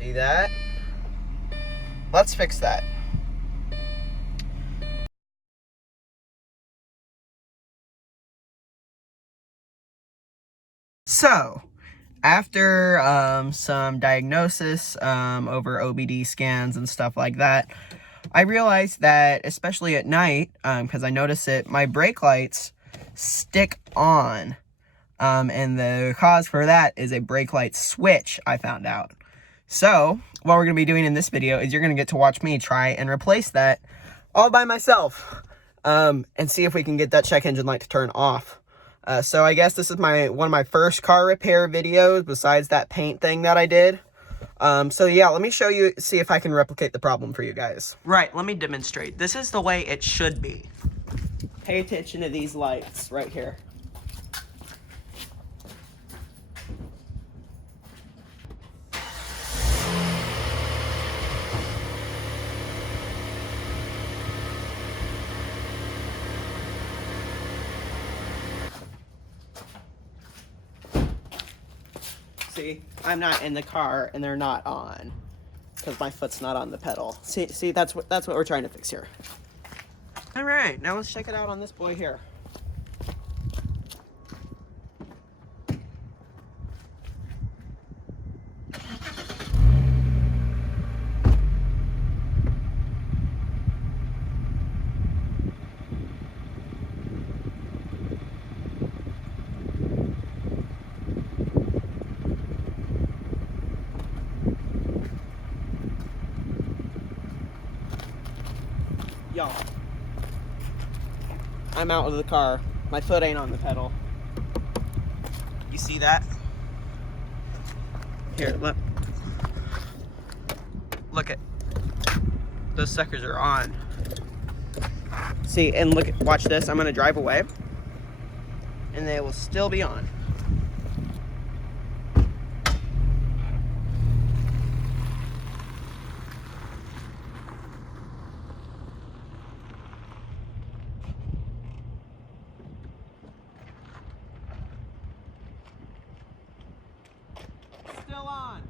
See that? Let's fix that. So, after some diagnosis over OBD scans and stuff like that, I realized that, especially at night, because I notice it, my brake lights stick on. And the cause for that is a brake light switch, I found out. So, what we're going to be doing in this video is you're going to get to watch me try and replace that all by myself. And see if we can get that check engine light to turn off. So I guess this is one of my first car repair videos besides that paint thing that I did. So yeah, let me show you, see if I can replicate the problem for you guys. Right, let me demonstrate. This is the way it should be. Pay attention to these lights right here. See, I'm not in the car and they're not on because my foot's not on the pedal. See, that's what we're trying to fix here. All right, now let's check it out on this boy here. Y'all, I'm out of the car. My foot ain't on the pedal. You see that? Here, look at those suckers are on. See, and look, watch this. I'm gonna drive away, and they will still be on. Still on.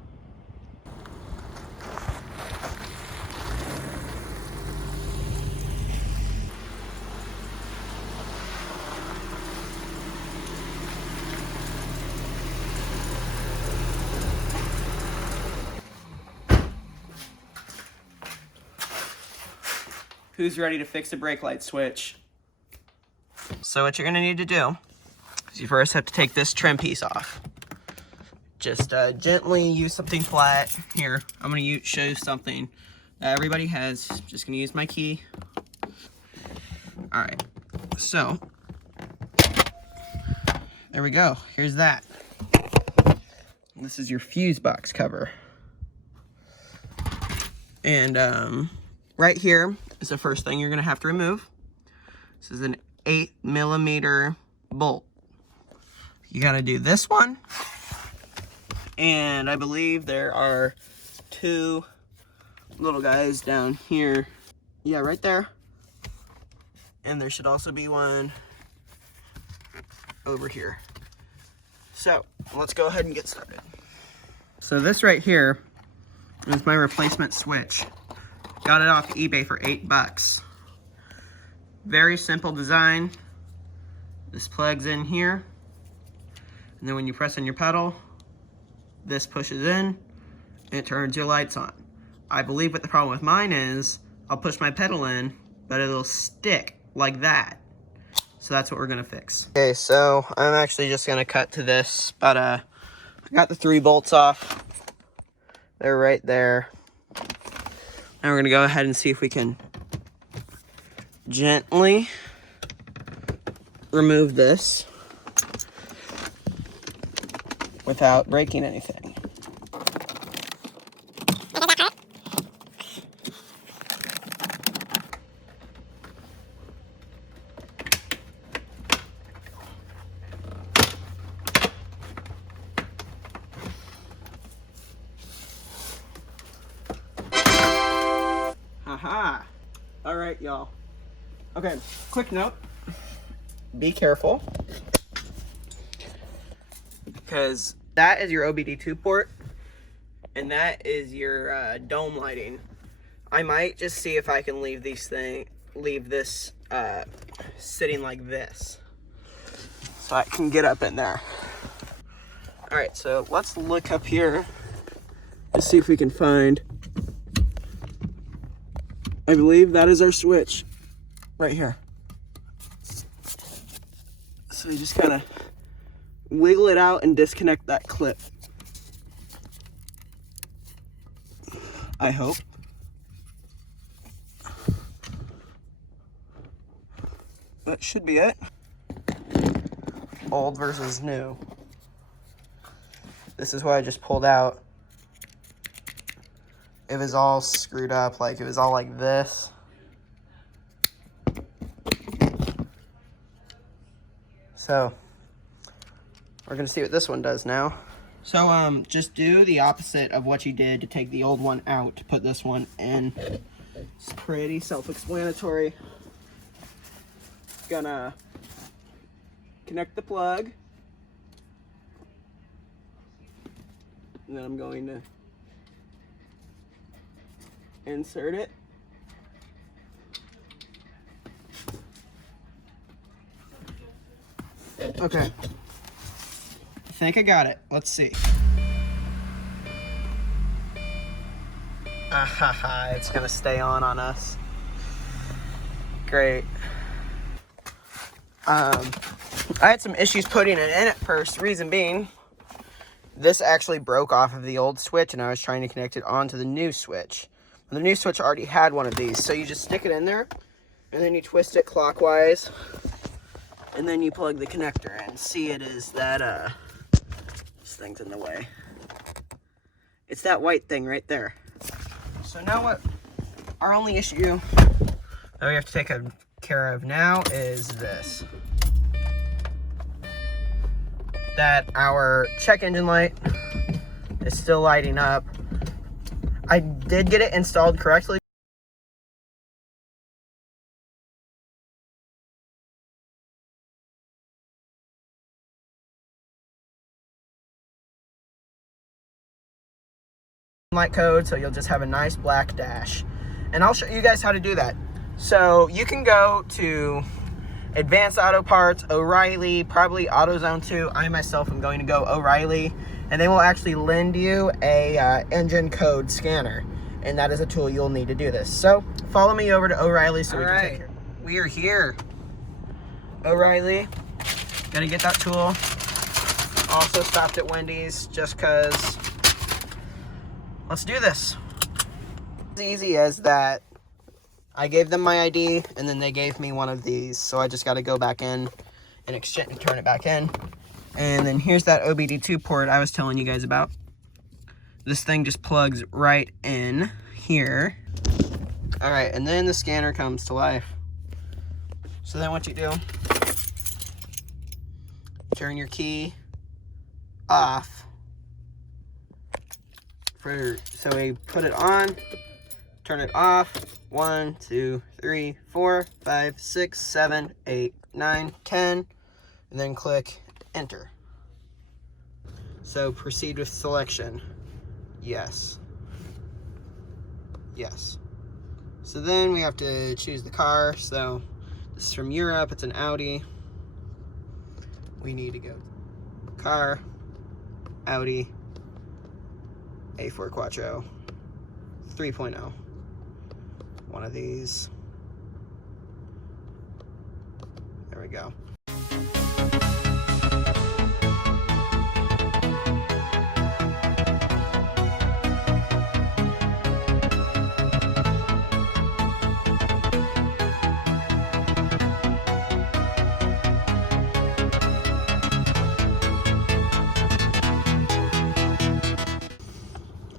Who's ready to fix a brake light switch? So what you're gonna need to do is you first have to take this trim piece off. Just gently use something flat. Here, I'm gonna show you something that everybody has. Just gonna use my key. All right, so there we go. Here's that. This is your fuse box cover. And right here is the first thing you're gonna have to remove. This is an 8mm bolt. You gotta do this one. And I believe there are two little guys down here. Yeah, right there. And there should also be one over here. So let's go ahead and get started. So this right here is my replacement switch. Got it off eBay for $8. Very simple design. This plugs in here. And then when you press on your pedal, this pushes in and it turns your lights on. I believe what the problem with mine is, I'll push my pedal in, but it'll stick like that. So that's what we're gonna fix. Okay, so I'm actually just gonna cut to this, but I got the 3 bolts off. They're right there. Now we're gonna go ahead and see if we can gently remove this without breaking anything. Haha. All right, y'all. Okay, quick note. Be careful, because that is your OBD2 port, and that is your dome lighting. I might just see if I can leave this sitting like this, so I can get up in there. All right, so let's look up here to see if we can find, I believe that is our switch right here. So you just kind of wiggle it out and disconnect that clip. I hope. That should be it. Old versus new. This is what I just pulled out. It was all screwed up, like it was all like this. So we're gonna see what this one does now. So just do the opposite of what you did to take the old one out to put this one in. It's pretty self-explanatory. Gonna connect the plug, and then I'm going to insert it. Okay, I think I got it. Let's see. Ahaha, it's gonna stay on us. Great. I had some issues putting it in at first. Reason being, this actually broke off of the old switch, and I was trying to connect it onto the new switch. And the new switch already had one of these, so you just stick it in there, and then you twist it clockwise, and then you plug the connector in. See, it is that, this thing's in the way. It's that white thing right there. So now what our only issue that we have to take care of now is this. That our check engine light is still lighting up. I did get it installed correctly. Light code, so you'll just have a nice black dash. And I'll show you guys how to do that. So you can go to Advanced Auto Parts, O'Reilly, probably AutoZone too. I myself am going to go O'Reilly, and they will actually lend you a engine code scanner, and that is a tool you'll need to do this. So follow me over to O'Reilly so we can take care. We are here. O'Reilly, gotta get that tool. Also stopped at Wendy's just cause. Let's do this. As easy as that. I gave them my ID, and then they gave me one of these, so I just got to go back in and exchange and turn it back in. And then here's that OBD2 port I was telling you guys about. This thing just plugs right in here. All right, and then the scanner comes to life. So then what you do, turn your key off. So we put it on, turn it off. 1, 2, 3, 4, 5, 6, 7, 8, 9, 10, and then click enter. So proceed with selection. Yes. Yes. So then we have to choose the car. So this is from Europe, it's an Audi. We need to go car, Audi A4 Quattro 3.0. One of these. There we go.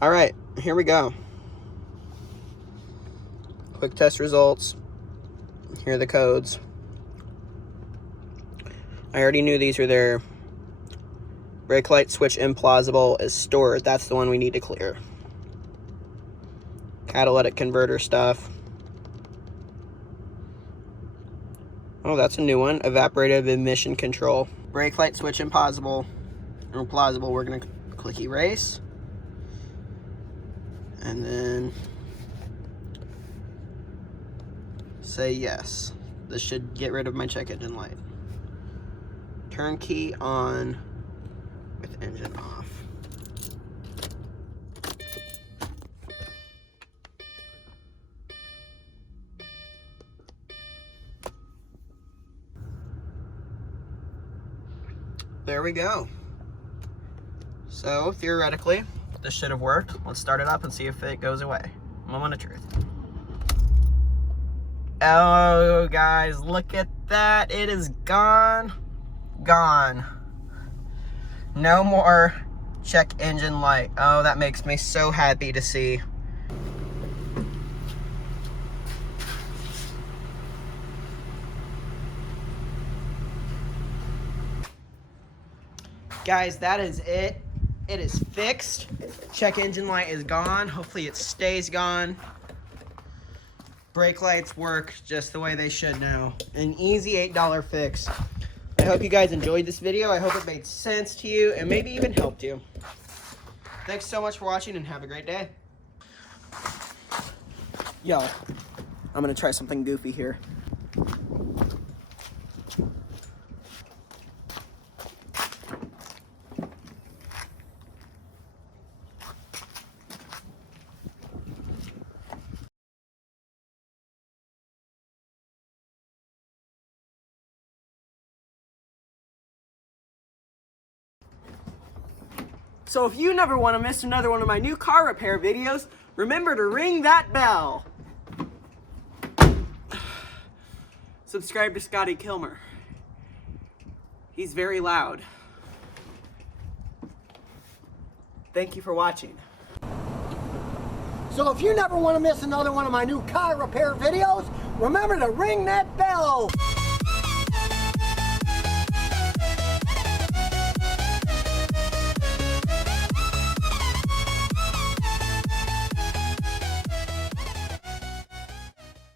All right, here we go. Quick test results. Here are the codes. I already knew these were there. Brake light switch implausible is stored. That's the one we need to clear. Catalytic converter stuff. Oh, that's a new one. Evaporative emission control. Brake light switch implausible. We're gonna click erase. and then say yes. This should get rid of my check engine light. Turn key on with engine off. There we go. So theoretically, this should have worked. Let's start it up and see if it goes away. Moment of truth. Oh, guys, look at that. It is gone. Gone. No more check engine light. Oh, that makes me so happy to see. Guys, that is it. It is fixed. Check engine light is gone. Hopefully it stays gone. Brake lights work just the way they should now. An easy $8 fix. I hope you guys enjoyed this video. I hope it made sense to you and maybe even helped you. Thanks so much for watching and have a great day. Yo, I'm gonna try something goofy here. So if you never want to miss another one of my new car repair videos, remember to ring that bell. Subscribe to Scotty Kilmer. He's very loud. Thank you for watching. So if you never want to miss another one of my new car repair videos, remember to ring that bell.